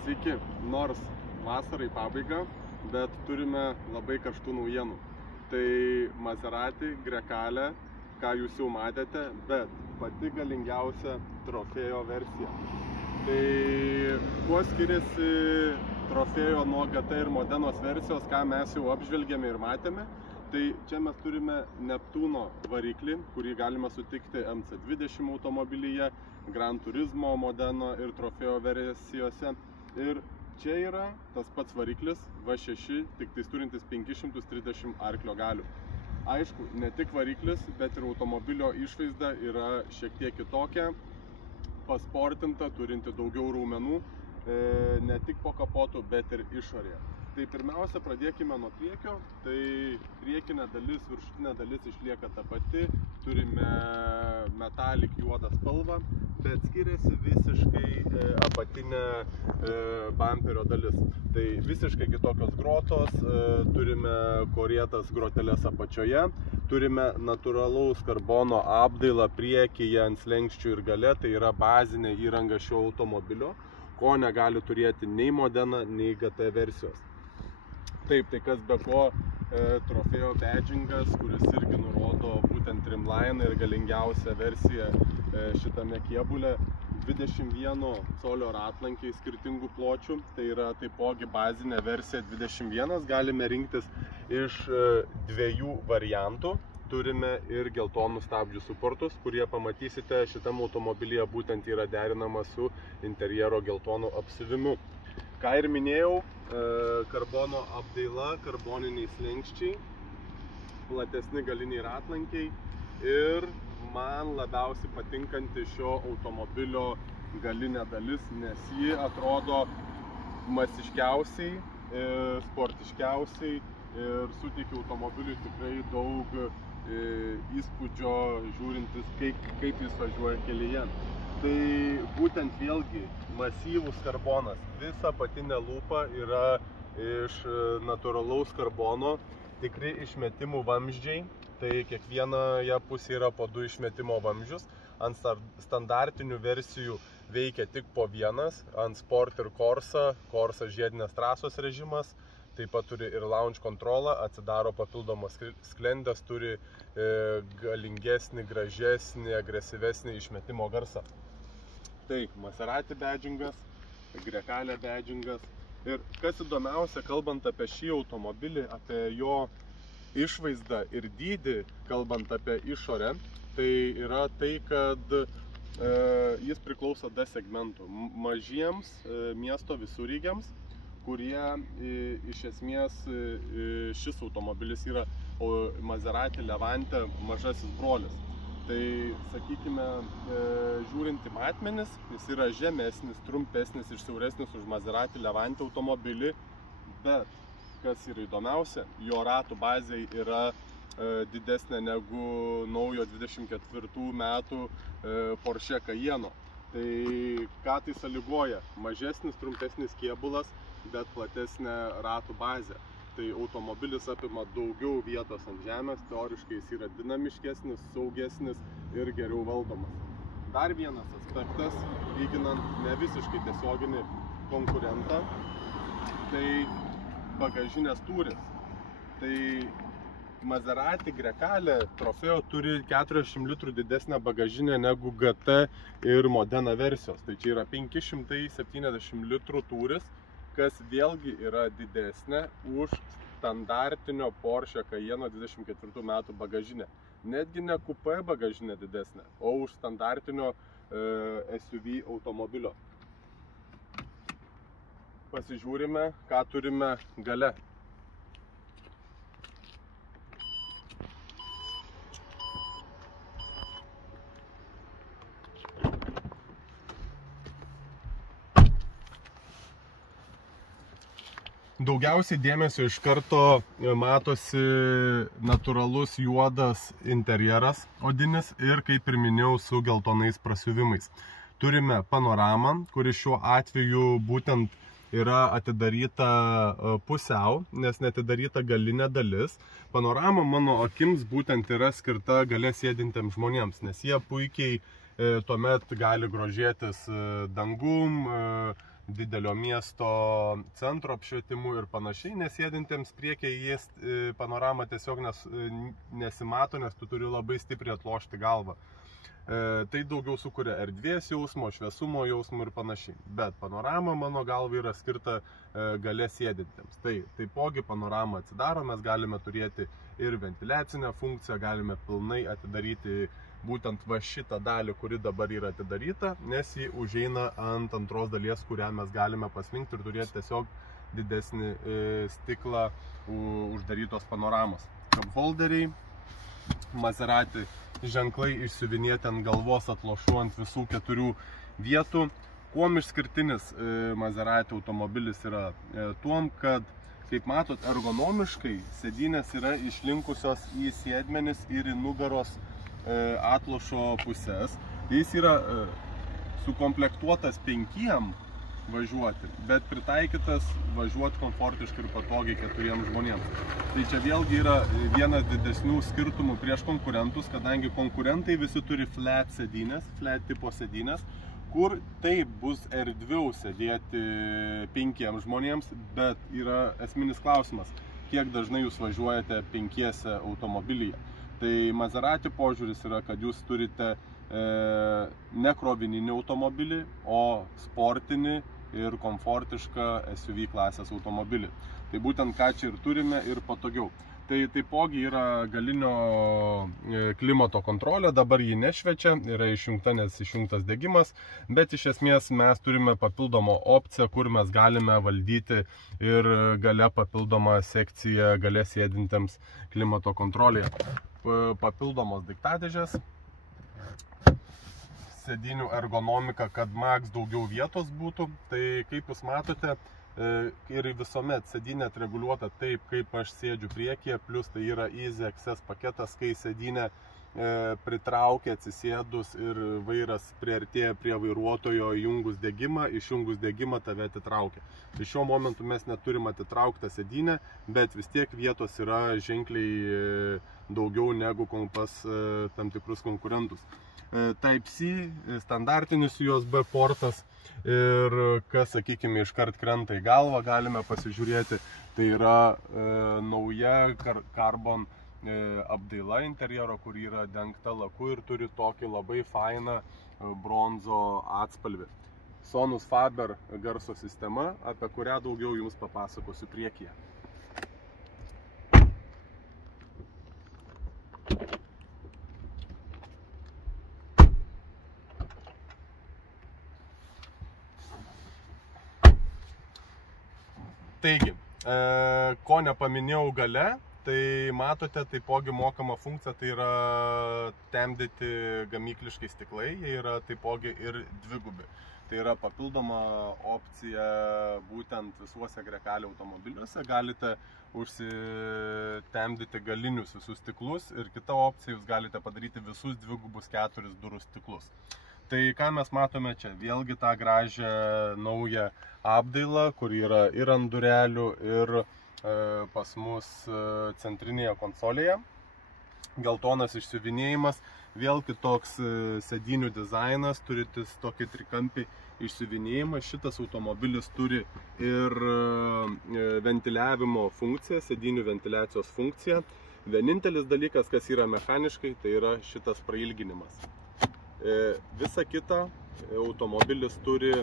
Sveiki, nors vasarai pabaiga, bet turime labai karštų naujienų. Tai Maserati Grecale, ką jūs jau matėte, bet pati galingiausia trofėjo versija. Tai kuo skiriasi trofėjo nuo GT ir Modenos versijos, ką mes jau apžvelgėme ir matėme, tai čia mes turime Neptuno variklį, kurį galime sutikti MC20 automobilyje, Gran Turismo, Modeno ir trofėjo versijose. Ir čia yra tas pats variklis V6, tik tais turintis 530 arklio galių. Aišku, ne tik variklis, bet ir automobilio išvaizda yra šiek tiek kitokia, pasportinta, turinti daugiau raumenų, ne tik po kapotu, bet ir išorėje. Tai pirmiausia, pradėkime nuo priekio. Tai priekinė dalis, viršutinė dalis išlieka ta pati. Turime metalik juodą spalvą, bet skiriasi visiškai apatinė bamperio dalis. Tai visiškai kitokios grotos, turime korėtas groteles apačioje, turime natūralaus karbono apdailą priekyje ant slenksčių ir gale, tai yra bazinė įranga šio automobilio, ko negali turėti nei Modena, nei GT versijos. Taip, tai kas be ko, trofėjo badgingas, kuris irgi nurodo būtent trimline ir galingiausią versiją šitame kėbule. 21 colio ratlankiai skirtingų pločių, tai yra taipogi bazinė versija 21, galime rinktis iš dviejų variantų. Turime ir geltonų stabdžių suportus, kurie pamatysite šitam automobilyje būtent yra derinama su interjero geltonu apsiuvimu. Ką ir minėjau, karbono apdaila, karboniniai slenksčiai, platesni galiniai ratlankiai ir man labiausiai patinkanti šio automobilio galinė dalis, nes ji atrodo masiškiausiai, sportiškiausiai ir suteikia automobiliui tikrai daug įspūdžio žiūrintis, kaip jis važiuoja kelyje. Tai būtent vėlgi masyvus karbonas, visa apatinė lūpa yra iš natūralaus karbono, tikri išmetimų vamzdžiai, tai kiekvienoje pusėje yra po 2 išmetimo vamzdžius, ant standartinių versijų veikia tik po vienas, ant Sport ir Corsa žiedinės trasos režimas, taip pat turi ir launch kontrolą, atsidaro papildomas sklendės, turi galingesnį, gražesnį, agresyvesnį išmetimo garsą. Tai Maserati badgingas, Grecale badgingas. Ir kas įdomiausia, kalbant apie šį automobilį, apie jo išvaizdą ir dydį, kalbant apie išorę, tai yra tai, kad jis priklauso D segmentų, mažiems miesto visureigiams, kurie iš esmės šis automobilis yra Maserati Levante mažasis brolis. Tai, sakykime, žiūrint į matmenis, jis yra žemesnis, trumpesnis ir siauresnis už Maserati Levante automobilį, bet, kas yra įdomiausia, jo ratų bazė yra didesnė negu naujo 24 metų Porsche Cayenne. Tai ką tai sąlygoja? Mažesnis, trumpesnis kėbulas, bet platesnė ratų bazė. Tai automobilis apima daugiau vietos ant žemės, teoriškai jis yra dinamiškesnis, saugesnis ir geriau valdomas. Dar vienas aspektas, lyginant ne visiškai tiesioginį konkurentą, tai bagažinės tūris. Tai Maserati Grecale trofėjo turi 40 litrų didesnę bagažinę negu GT ir Modena versijos. Tai čia yra 570 litrų tūris, kas vėlgi yra didesnė už standartinio Porsche Cayenne 24 metų bagažinę. Netgi ne coupé bagažinė didesnė, o už standartinio SUV automobilio. Pasižiūrime, ką turime gale. Daugiausiai dėmesio iš karto matosi natūralus juodas interjeras odinis ir, kaip ir minėjau, su geltonais prasiuvimais. Turime panoramą, kuri šiuo atveju būtent yra atidaryta pusiau, nes neatidaryta galinė dalis. Panorama mano akims būtent yra skirta gale sėdintiems žmonėms, nes jie puikiai tuomet gali grožėtis dangum, didelio miesto centro apšvietimu ir panašiai, nesėdintiems priekyje panoramą tiesiog nesimato, nes tu turi labai stipriai atlošti galvą. Tai daugiau sukuria erdvės jausmo, šviesumo jausmo ir panašiai. Bet panorama mano galva yra skirta gale sėdintiems. Tai taipogi panoramą atsidaro, mes galime turėti ir ventiliacinę funkciją, galime pilnai atidaryti būtent va šitą dalį, kuri dabar yra atidaryta, nes ji užeina ant antros dalies, kurią mes galime paslinkti ir turėti tiesiog didesnį stiklą uždarytos panoramos. Cup holderiai, Maserati ženklai išsiuvinėti ant galvos atlošų ant visų 4 vietų. Kuom išskirtinis Maserati automobilis yra tuom, kad, kaip matot, ergonomiškai sėdynės yra išlinkusios į sėdmenis ir į nugaros atlošo pusės. Jis yra sukomplektuotas 5 važiuoti, bet pritaikytas važiuoti komfortiškai ir patogiai 4 žmonėms. Tai čia vėlgi yra vienas didesnių skirtumų prieš konkurentus, kadangi konkurentai visi turi flat sėdynės, flat tipo sėdynės, kur taip bus erdviau sėdėti 5 žmonėms, bet yra esminis klausimas, kiek dažnai jūs važiuojate 5 automobilyje. Tai Maserati požiūris yra, kad jūs turite ne krovininį automobilį, o sportinį ir komfortišką SUV klasės automobilį. Tai būtent ką čia ir turime ir patogiau. Tai taipogi yra galinio klimato kontrolė, dabar ji nešviečia, yra išjungta, nes išjungtas degimas, bet iš esmės mes turime papildomą opciją, kur mes galime valdyti ir gale papildomą sekciją gale sėdintiems klimato kontrolėje. Papildomos daiktadėžės, sėdynių ergonomika, kad maks daugiau vietos būtų. Tai kaip jūs matote, ir visuomet sėdynė reguliuota taip, kaip aš sėdžiu priekyje, plus tai yra Easy Access paketas, kai sėdynė pritraukia atsisėdus ir vairas priartėja prie vairuotojo įjungus degimą, išjungus degimą tave atitraukia. Tai šiuo momentu mes neturim atitrauktą sėdynę, bet vis tiek vietos yra ženkliai daugiau negu pas tam tikrus konkurentus. Type-C, standartinis USB portas ir kas, sakykime, iškart krenta į galvą, galime pasižiūrėti, tai yra nauja Carbon apdaila interjero, kur yra dengta laku ir turi tokį labai fainą bronzo atspalvį. Sonus Faber garso sistema, apie kurią daugiau jums papasakosiu priekyje. Taigi, ko nepaminėjau gale, tai matote taipogi mokama funkcija, tai yra temdyti gamykliškai stiklai, jie yra taipogi ir dvigubi. Tai yra papildoma opcija būtent visuose Grecale automobiliuose, galite užsitemdyti galinius visus stiklus ir kita opcija, jūs galite padaryti visus dvigubus 4 durų stiklus. Tai ką mes matome čia? Vėlgi tą gražią naują apdailą, kur yra ir ant durelių, ir pas mus centrinėje konsolėje. Geltonas išsiuvinėjimas, vėl kitoks sėdynių dizainas, turintis tokį trikampį išsiuvinėjimą. Šitas automobilis turi ir ventiliavimo funkciją, sėdynių ventiliacijos funkciją. Vienintelis dalykas, kas yra mechaniškai, tai yra šitas prailginimas. Visa kita, automobilis turi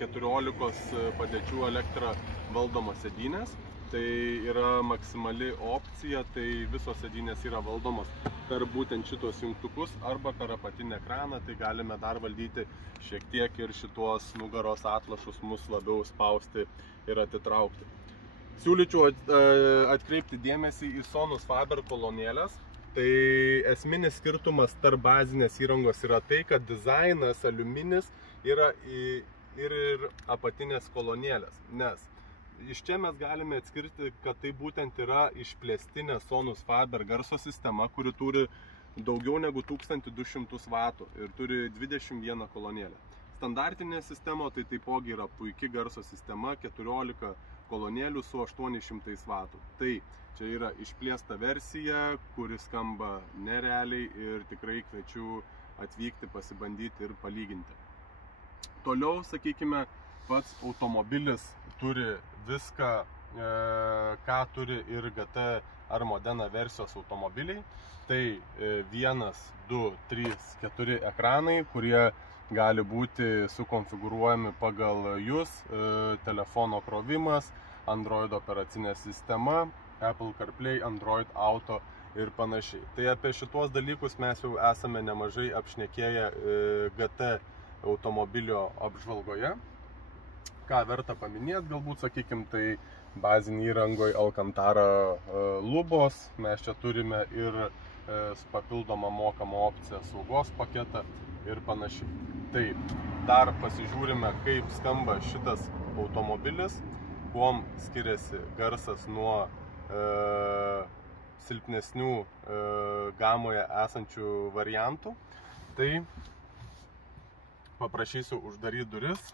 14 padėčių elektrą valdomos sėdynės. Tai yra maksimali opcija, tai visos sėdynės yra valdomos per būtent šitos jungtukus arba per apatinį ekraną, tai galime dar valdyti šiek tiek ir šitos nugaros atlašus mus labiau spausti ir atitraukti. Siūlyčiau atkreipti dėmesį į Sonus Faber kolonėlės. Tai esminis skirtumas tarp bazinės įrangos yra tai, kad dizainas aliuminis yra ir apatinės kolonėlės, nes iš čia mes galime atskirti, kad tai būtent yra išplėstinė Sonus Faber garso sistema, kuri turi daugiau negu 1200 vatų ir turi 21 kolonėlę. Standartinė sistema tai taipogi yra puiki garso sistema, 14 kolonėlių su 800 vatų. Tai čia yra išplėsta versija, kuri skamba nerealiai ir tikrai kviečiu atvykti, pasibandyti ir palyginti. Toliau, sakykime, pats automobilis turi viską, ką turi ir GT ar Modena versijos automobiliai. Tai 1, 2, 3, 4 ekranai, kurie gali būti sukonfigūruojami pagal jūs, telefono krovimas, Android operacinė sistema, Apple CarPlay, Android Auto ir panašiai. Tai apie šitos dalykus mes jau esame nemažai apšnekėję GT automobilio apžvalgoje. Ką verta paminėti, galbūt sakykim, tai bazinį įrangoj Alcantara lubos, mes čia turime ir papildomą mokamą opciją saugos paketą ir panašiai. Tai dar pasižiūrime, kaip skamba šitas automobilis, kuom skiriasi garsas nuo silpnesnių gamoje esančių variantų. Tai paprašysiu uždaryti duris.